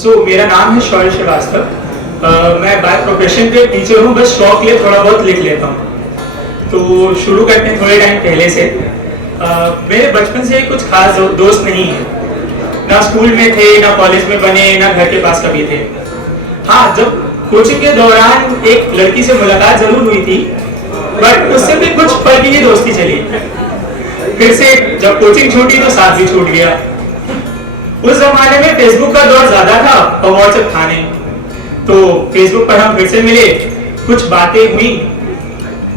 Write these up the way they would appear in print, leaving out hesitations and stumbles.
मेरा नाम है शौर्य श्रीवास्तव। मैं बाय प्रोफेशन पे टीचर हूँ, बस शौक लिए थोड़ा बहुत लिख लेता हूँ। तो शुरू करते हैं थोड़े टाइम पहले से। मेरे बचपन से कुछ खास दोस्त नहीं है, ना स्कूल में थे, ना कॉलेज में बने, ना घर के पास कभी थे। हाँ, जब कोचिंग के दौरान एक लड़की से मुलाकात जरूर हुई थी, बट उससे भी कुछ पल की ही दोस्ती चली। फिर से जब कोचिंग छूटी तो साथ भी छूट गया। उस जमाने में फेसबुक का दौर ज्यादा था और व्हाट्सएप था नहीं, तो फेसबुक पर हम फिर से मिले, कुछ बातें हुई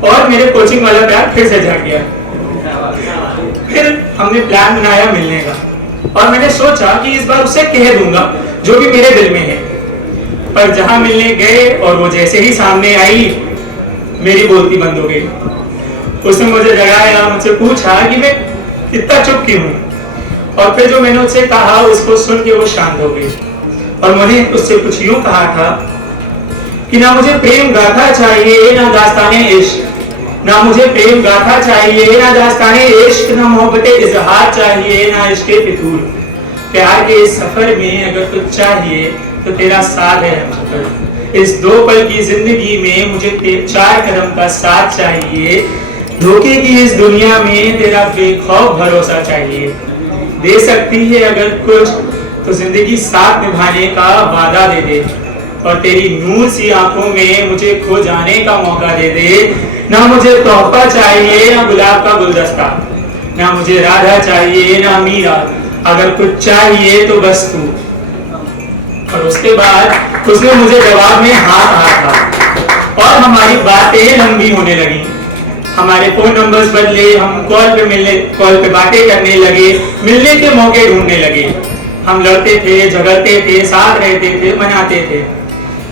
और मेरे कोचिंग वाला प्यार फिर से जाग गया। फिर हमने प्लान बनाया मिलने का, और मैंने सोचा कि इस बार उसे कह दूंगा जो भी मेरे दिल में है। पर जहां मिलने गए और वो जैसे ही सामने आई, मेरी बोलती बंद हो गई। उसने मुझे जगाया, मुझसे पूछा कि मैं इतना चुप क्यों हूं, और फिर जो मैंने उससे कहा उसको सुन के वो शांत हो गई। और मैंने उससे कुछ यूं कहा था कि ना मुझे प्रेम गाथा चाहिए, ना दास्ताने इश्क, ना मुझे प्रेम गाथा चाहिए, ना दास्ताने इश्क, ना मोहब्बत इजहार चाहिए, ना इश्क फितूर। प्यार के इस सफर में अगर कुछ चाहिए तो तेरा साथ है हमसफर। इस 2 पल की जिंदगी में मुझे 4 कदम का साथ चाहिए। धोखे की इस दुनिया में तेरा बेखौफ भरोसा चाहिए। दे सकती है अगर कुछ तो जिंदगी साथ निभाने का वादा दे दे, और तेरी नूर सी आंखों में मुझे खो जाने का मौका दे दे। ना मुझे तोहफा चाहिए, ना गुलाब का गुलदस्ता, ना मुझे राधा चाहिए, ना मीरा, अगर कुछ चाहिए तो बस तू। और उसके बाद उसने मुझे जवाब में हाँ कहा था, और हमारी बातें लंबी होने लगी। हमारे फोन नंबर्स बदले, हम कॉल पे बातें करने लगे, मिलने के मौके ढूंढने लगे। हम लड़ते थे, झगड़ते थे, साथ रहते थे, मनाते थे।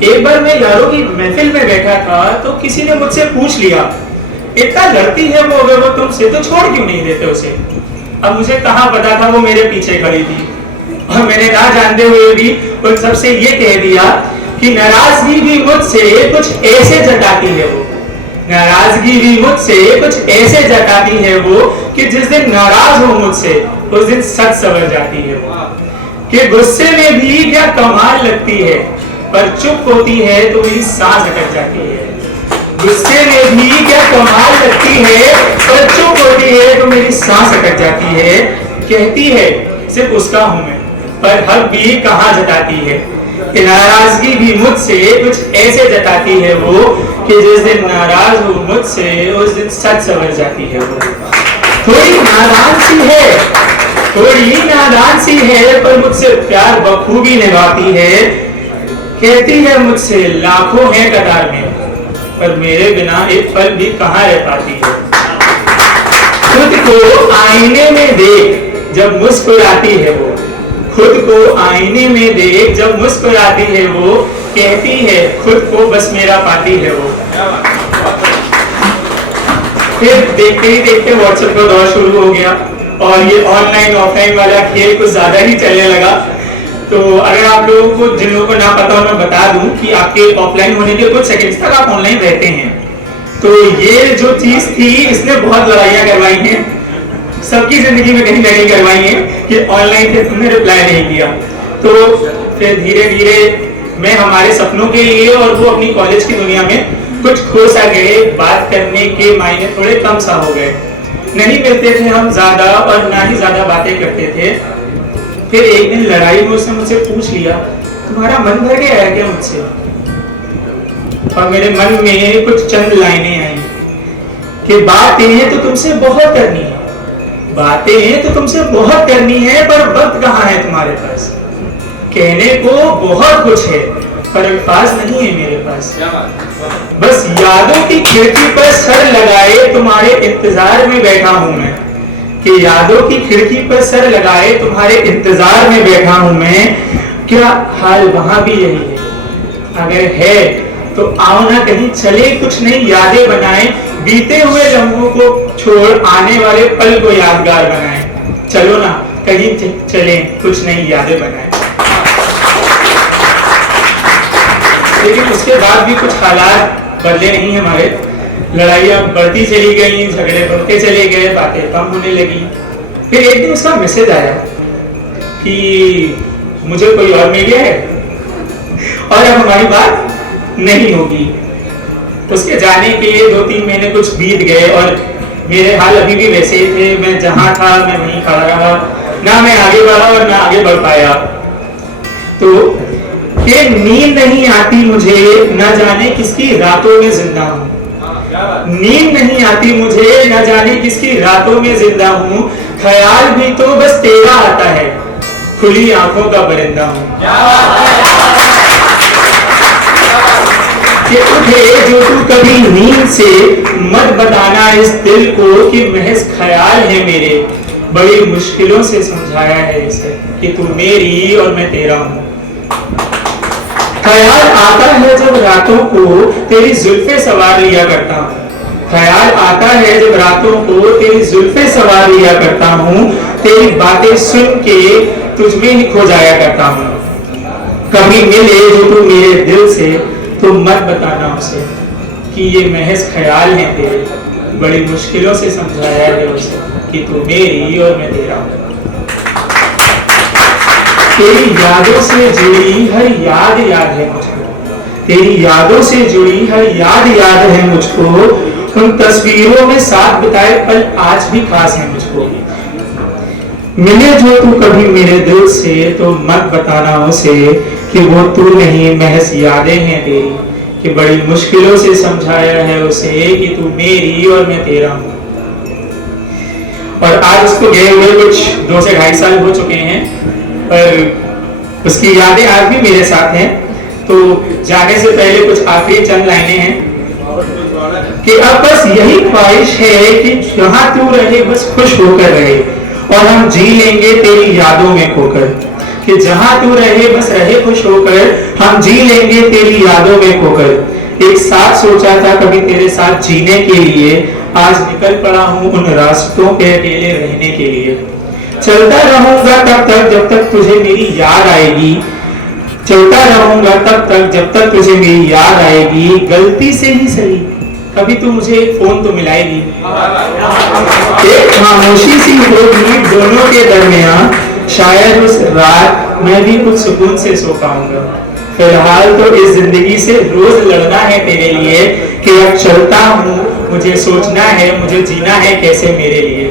एक बार मैं यारों की महफिल में बैठा था तो किसी ने मुझसे पूछ लिया, इतना लड़ती है वो, अगर वो तुमसे तो छोड़ क्यों नहीं देते उसे। अब मुझे कहाँ पता था वो मेरे पीछे खड़ी थी, और मैंने ना जानते हुए भी उन सबसे ये कह दिया कि नाराजगी भी मुझसे कुछ ऐसे जताती है वो, नाराजगी भी मुझसे कुछ ऐसे जताती है वो, कि जिस दिन नाराज हो मुझसे उस दिन सच सवर जाती है वो। कि गुस्से में भी क्या कमाल लगती है, पर चुप होती है तो मेरी सांस अटक जाती है। गुस्से में भी क्या कमाल लगती है, पर चुप होती है तो मेरी सांस अटक जाती है। कहती है सिर्फ उसका हूं मैं, पर हक भी कहां जताती है। कि नाराजगी भी मुझसे कुछ ऐसे जताती है वो, कि जिस दिन नाराज हो मुझसे उस दिन सच सवर जाती है वो। थोड़ी नादान सी है, थोड़ी नादान सी है, पर मुझसे प्यार बखूबी निभाती है। कहती है मुझसे लाखों हैं कतार में, पर मेरे बिना एक पल भी कहां रह पाती है। खुद को आईने में देख जब मुस्कुराती है वो, खुद को आईने में देख जब मुस्कुराती है वो, कहती है खुद को बस मेरा पाती है वो। फिर देखते ही देखते व्हाट्सएप का दौर शुरू हो गया, और ये ऑनलाइन ऑफलाइन वाला खेल कुछ ज्यादा ही चलने लगा। तो अगर आप लोगों को, जिन लोगों को ना पता हो, मैं बता दूं कि आपके ऑफलाइन होने के कुछ सेकंड्स तक आप ऑनलाइन रहते हैं। तो ये जो चीज थी, इसने बहुत लड़ाइयां करवाई हैं, सबकी जिंदगी में कहीं लड़ाई करवाई है कि ऑनलाइन थे तुमने रिप्लाई नहीं किया। तो फिर धीरे धीरे मैं हमारे सपनों के लिए और वो अपनी कॉलेज की दुनिया में कुछ खो सा गए। बात करने के मायने थोड़े कम सा हो गए, नहीं मिलते थे हम ज्यादा, और ना ही ज्यादा बातें करते थे। फिर एक दिन लड़ाई में उसने मुझसे पूछ लिया, तुम्हारा मन भर गया है क्या मुझसे। और मेरे मन में कुछ चंद लाइनें आई कि बातें तो तुमसे बहुत करनी है, बातें तो तुमसे बहुत करनी है, पर वक्त कहाँ है तुम्हारे पास। कहने को बहुत कुछ है, पर अल्फाज नहीं है मेरे पास। बस यादों की खिड़की पर सर लगाए तुम्हारे इंतजार में बैठा हूं मैं, कि यादों की खिड़की पर सर लगाए तुम्हारे इंतजार में बैठा हूं मैं। क्या हाल वहां भी यही है, अगर है तो आओ ना कहीं चले, कुछ नई यादें बनाएं, बीते हुए लम्हों को छोड़ आने वाले पल को यादगार बनाएं। चलो ना कहीं चले, कुछ नई यादें बनाएं। लेकिन उसके बाद भी कुछ हालात बदले नहीं हमारे। लड़ाइयाँ बढ़ती चली गई, झगड़े बढ़ते चले गए, बातें कम होने लगी। फिर एक दिन उसका मैसेज आया कि मुझे कोई और मिल गया है, और अब हमारी बात नहीं होगी। उसके जाने के 2-3 महीने कुछ बीत गए और मेरे हाल अभी भी वैसे ही थे। मैं जहां था मैं वहीं खड़ा रहा, ना मैं आगे बढ़ा और ना आगे बढ़ पाया। तो ये नींद नहीं आती मुझे, न जाने किसकी रातों में जिंदा हूं। नींद नहीं आती मुझे, न जाने किसकी रातों में जिंदा हूं। ख्याल भी तो बस तेरा आता है, खुली आंखों का परिंदा हूं। कि उठे जो तू कभी नींद से, मत बताना इस दिल को कि महज ख्याल है मेरे। बड़ी मुश्किलों से समझाया है इसे कि तू मेरी और मैं तेरा हूं। ख्याल आता है जब रातों को तेरी जुल्फे सवार लिया करता हूं। ख्याल आता है जब रातों को तेरी जुल्फे सवार लिया करता हूं। तेरी बातें सुन के तुझ में ही खो जाया करता हूं। कभी मिले जो तू मेरे दिल से, तो मत बताना उसे कि ये महज ख्याल है तेरे। बड़ी मुश्किलों से समझाया है उसे कि तू मेरी और मैं तेरा हूं। तेरी यादों से जुड़ी हर याद याद है मुझको। तेरी यादों से जुड़ी हर याद याद है मुझको। उन तस्वीरों में साथ बिताए पल आज भी खास है मुझको। मिले जो तू कभी मेरे दिल से, तो मत बताना उसे कि वो तू नहीं महज यादें हैं तेरी। कि बड़ी मुश्किलों से समझाया है उसे कि तू मेरी और मैं तेरा हूं। और आज उसको गए हुए कुछ 2 से 2.5 साल हो चुके हैं, पर उसकी यादें आज भी मेरे साथ हैं। तो जाने से पहले कुछ आखिरी चंद लाइनें हैं कि अब बस यही ख्वाहिश है कि जहां तू रहे बस खुश होकर रहे, और हम जी लेंगे तेरी यादों में खोकर। कि जहां तू रहे बस रहे खुश होकर, हम जी लेंगे तेरी यादों में खोकर। एक साथ सोचा था कभी तेरे साथ जीने के लिए, आज निकल पड़ा हूं उन रास्तों पे अकेले रहने के लिए। चलता रहूंगा तब तक जब तक तुझे मेरी याद आएगी। चलता रहूंगा तब तक जब तक तुझे मेरी याद आएगी। गलती से ही सही कभी तू मुझे एक फोन तो मिलाएगी। एक खामोशी सी होगी दोनों के दरमियान, शायद उस रात मैं भी कुछ सुकून से सो पाऊंगा। फिलहाल तो इस जिंदगी से रोज लड़ना है तेरे लिए, कि अब चलता हूँ मुझे सोचना है, मुझे जीना है कैसे मेरे लिए।